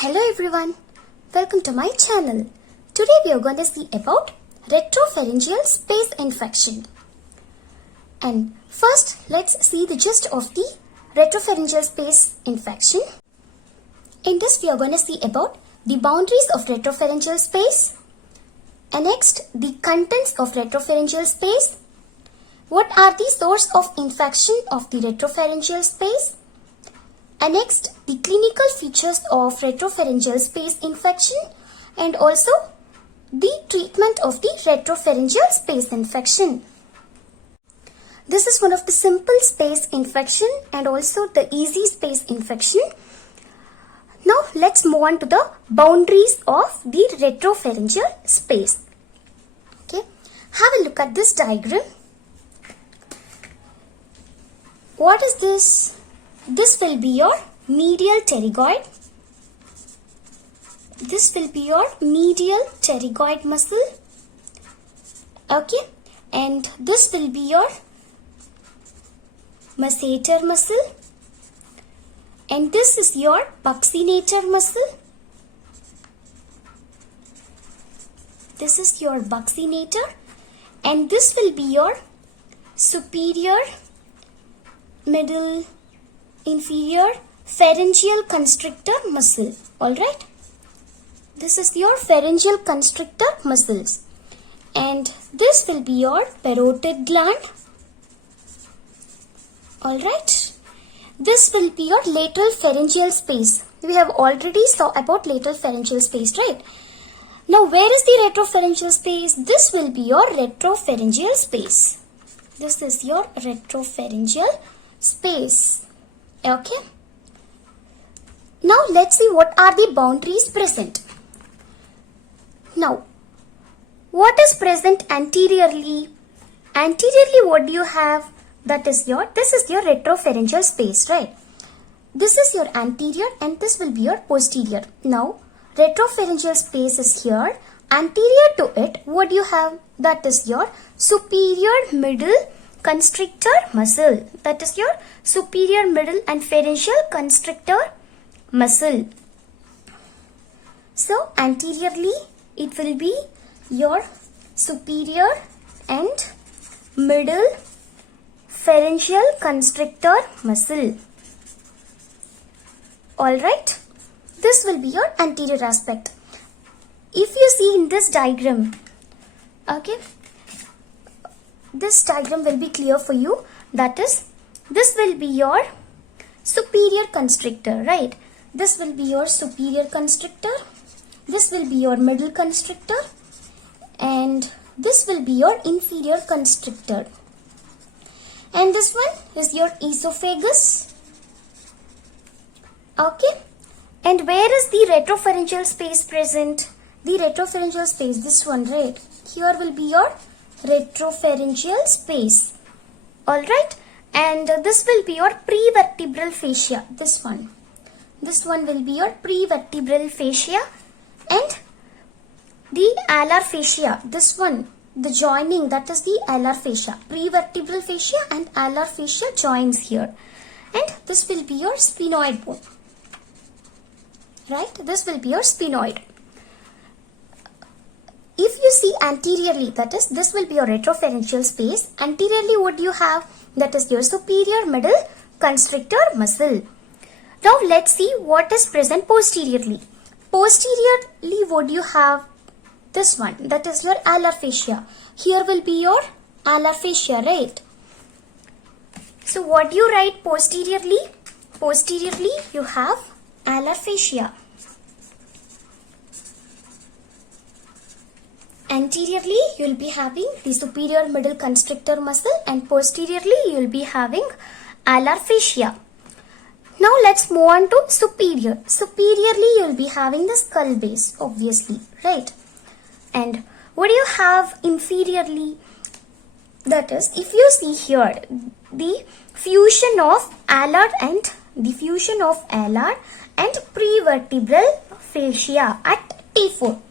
Hello everyone, welcome to my channel. Today we are going to see about retropharyngeal space infection. And first let's see the gist of the retropharyngeal space infection. In this we are going to see about the boundaries of retropharyngeal space, and next the contents of retropharyngeal space. What are the source of infection of the retropharyngeal space? And next, the clinical features of retropharyngeal space infection and also the treatment of the retropharyngeal space infection. This is one of the simple space infection and also the easy space infection. Now let's move on to the boundaries of the retropharyngeal space. Okay, have a look at this diagram. What is this? This will be your medial pterygoid. This will be your medial pterygoid muscle. Okay. And this will be your masseter muscle. And this is your buccinator muscle. This is your buccinator. And this will be your superior, middle, inferior pharyngeal constrictor muscle. Alright, this is your pharyngeal constrictor muscles, and this will be your parotid gland. Alright, this will be your lateral pharyngeal space. We have already saw about lateral pharyngeal space, right? Now where is the retropharyngeal space? This will be your retropharyngeal space. This is your retropharyngeal space. Okay. Now let's see what are the boundaries present. Now, what is present anteriorly? Anteriorly, what do you have? This is your retropharyngeal space, right? This is your anterior and this will be your posterior. Now, retropharyngeal space is here. Anterior to it, what do you have? That is your superior middle constrictor muscle. That is your superior middle and pharyngeal constrictor muscle. So anteriorly it will be your superior and middle pharyngeal constrictor muscle. Alright, this will be your anterior aspect. If you see in this diagram, okay, this diagram will be clear for you. That is, this will be your superior constrictor, right? This will be your superior constrictor. This will be your middle constrictor. And this will be your inferior constrictor. And this one is your esophagus. Okay. And where is the retropharyngeal space present? The retropharyngeal space, this one, right? Here will be your retropharyngeal space. Alright, and this will be your prevertebral fascia. This one will be your prevertebral fascia, and the alar fascia, this one, the joining, that is the alar fascia. Prevertebral fascia and alar fascia joins here, and this will be your sphenoid bone. Right, this will be your sphenoid. If you see anteriorly, that is, this will be your retropharyngeal space. Anteriorly, what do you have? That is your superior middle constrictor muscle. Now, let's see what is present posteriorly. Posteriorly, what do you have? This one, that is your alar fascia. Here will be your alar fascia, right? So, what do you write posteriorly? Posteriorly, you have alar fascia. Anteriorly, you will be having the superior middle constrictor muscle, and posteriorly, you will be having alar fascia. Now, let's move on to superior. Superiorly, you will be having the skull base, obviously, right? And what do you have inferiorly? That is, if you see here, the fusion of alar and prevertebral fascia at T4.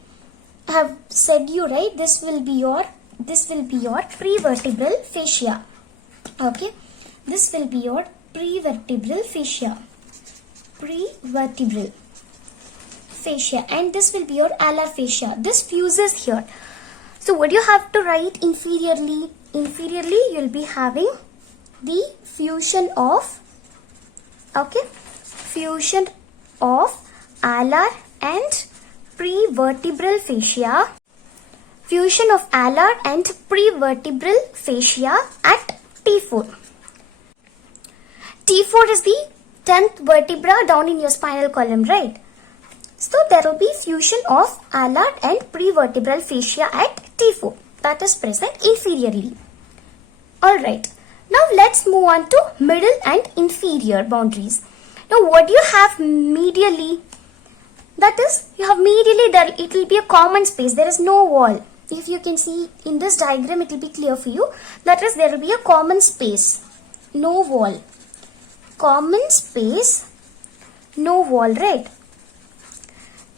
I have said you, right, this will be your prevertebral fascia. Okay, this will be your prevertebral fascia. Prevertebral. fascia, and this will be your alar fascia. This fuses here. So what you have to write inferiorly? Inferiorly, you'll be having the fusion of, fusion of alar and prevertebral fascia. Fusion of alar and prevertebral fascia at T4. T4 is the 10th vertebra down in your spinal column, right? So there will be fusion of alar and prevertebral fascia at T4, that is present inferiorly. Alright, now let's move on to middle and inferior boundaries. Now what do you have medially? That is, you have medially, there it will be a common space, there is no wall. If you can see in this diagram, it will be clear for you. That is, there will be a common space, no wall. Common space, no wall, right?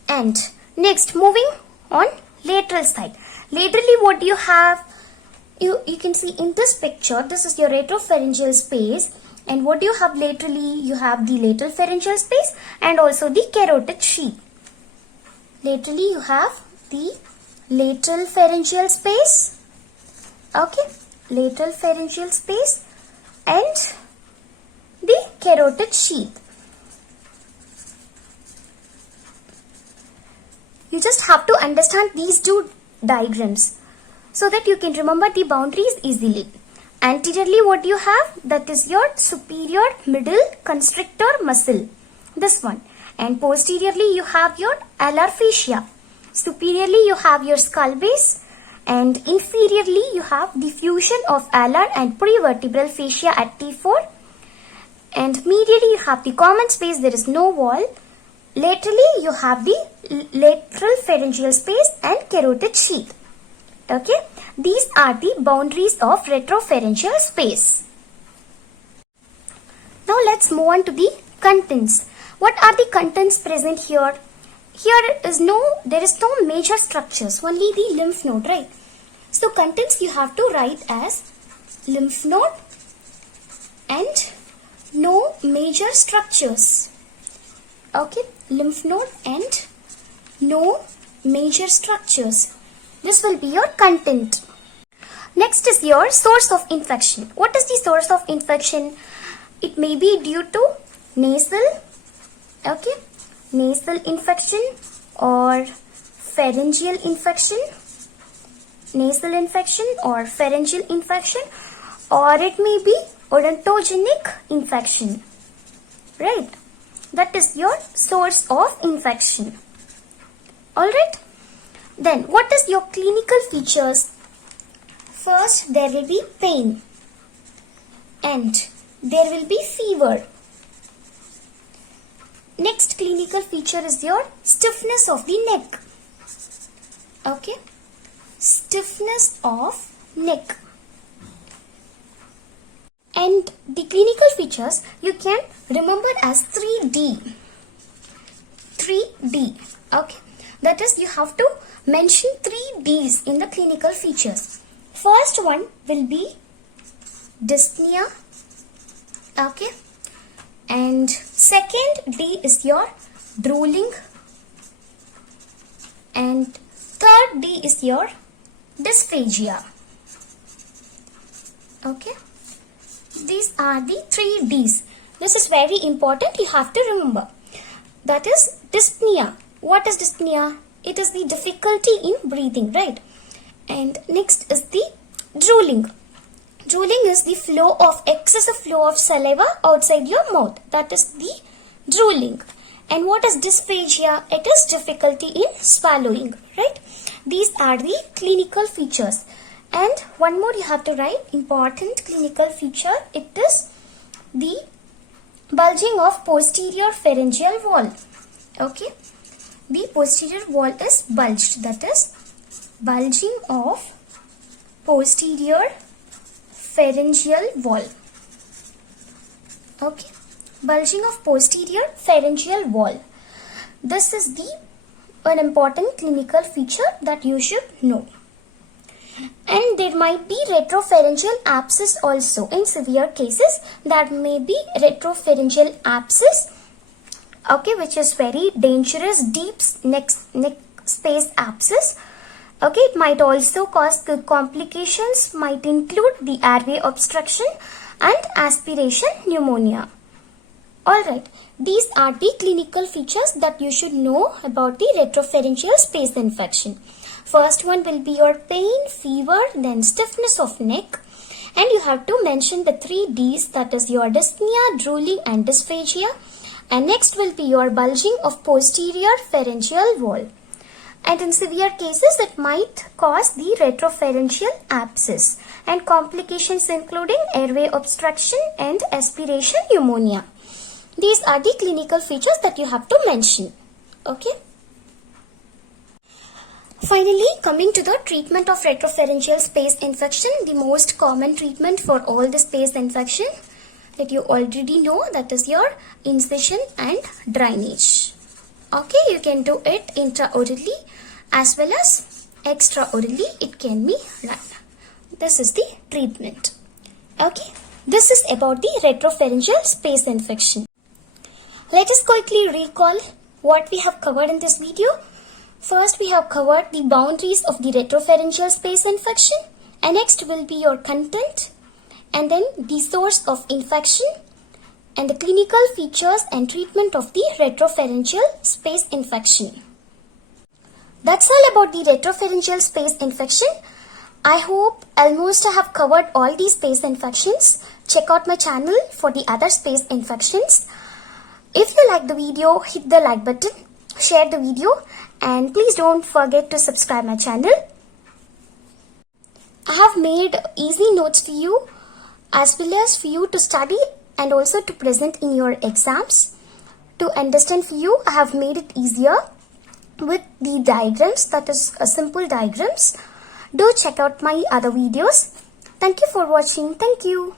And next, moving on lateral side. Laterally, what do you have? You can see in this picture, this is your retropharyngeal space. And what do you have laterally? You have the lateral pharyngeal space and also the carotid sheath. Laterally, you have the lateral pharyngeal space. Okay, lateral pharyngeal space and the carotid sheath. You just have to understand these two diagrams so that you can remember the boundaries easily. Anteriorly, what do you have? That is your superior middle constrictor muscle, this one. And posteriorly, you have your alar fascia. Superiorly, you have your skull base. And inferiorly, you have the fusion of alar and prevertebral fascia at T4. And medially, you have the common space, there is no wall. Laterally, you have the lateral pharyngeal space and carotid sheath. Okay, these are the boundaries of retropharyngeal space. Now let's move on to the contents. What are the contents present here? There is no major structures, only the lymph node, right? So contents you have to write as lymph node and no major structures. Okay, lymph node and no major structures. This will be your content. Next is your source of infection. What is the source of infection? It may be due to nasal, nasal infection or pharyngeal infection, nasal infection or pharyngeal infection, or it may be odontogenic infection, right? That is your source of infection. Alright. Then what is your clinical features? First, there will be pain and there will be fever. Next clinical feature is your stiffness of the neck. Okay, stiffness of neck. And the clinical features you can remember as 3D. 3D. Okay, that is, you have to mention 3 Ds in the clinical features. First one will be dyspnea. Okay, and second D is your drooling, and third D is your dysphagia. Okay, these are the 3 Ds. This is very important, you have to remember. That is dyspnea. What is dyspnea? It is the difficulty in breathing, right? And next is the drooling. Drooling is the excessive flow of saliva outside your mouth. That is the drooling. And what is dysphagia? It is difficulty in swallowing, right? These are the clinical features. And one more you have to write, important clinical feature. It is the bulging of posterior pharyngeal wall. Okay, the posterior wall is bulged. That is bulging of posterior pharyngeal wall. Okay, bulging of posterior pharyngeal wall. This is an important clinical feature that you should know. And there might be retropharyngeal abscess also. In severe cases, that may be retropharyngeal abscess. okay, which is very dangerous deep neck space abscess. Okay, it might also cause the complications, might include the airway obstruction and aspiration pneumonia. Alright, these are the clinical features that you should know about the retropharyngeal space infection. First one will be your pain, fever, then stiffness of neck. And you have to mention the 3 Ds, that is your dyspnea, drooling and dysphagia. And next will be your bulging of posterior pharyngeal wall. And in severe cases, it might cause the retropharyngeal abscess and complications including airway obstruction and aspiration pneumonia. These are the clinical features that you have to mention. Okay. Finally, coming to the treatment of retropharyngeal space infection, the most common treatment for all the space infection that you already know, that is your incision and drainage. Okay, you can do it intraorally as well as extraorally. It can be done. This is the treatment. Okay, this is about the retropharyngeal space infection. Let us quickly recall what we have covered in this video. First, we have covered the boundaries of the retropharyngeal space infection, and next will be your content, and then the source of infection, and the clinical features and treatment of the retropharyngeal space infection. That's all about the retropharyngeal space infection. I hope almost I have covered all these space infections. Check out my channel for the other space infections. If you like the video, hit the like button, share the video, and please don't forget to subscribe my channel. I have made easy notes for you as well as for you to study and also to present in your exams. To understand for you, I have made it easier with the diagrams, that is simple diagrams. Do check out my other videos. Thank you for watching. Thank you.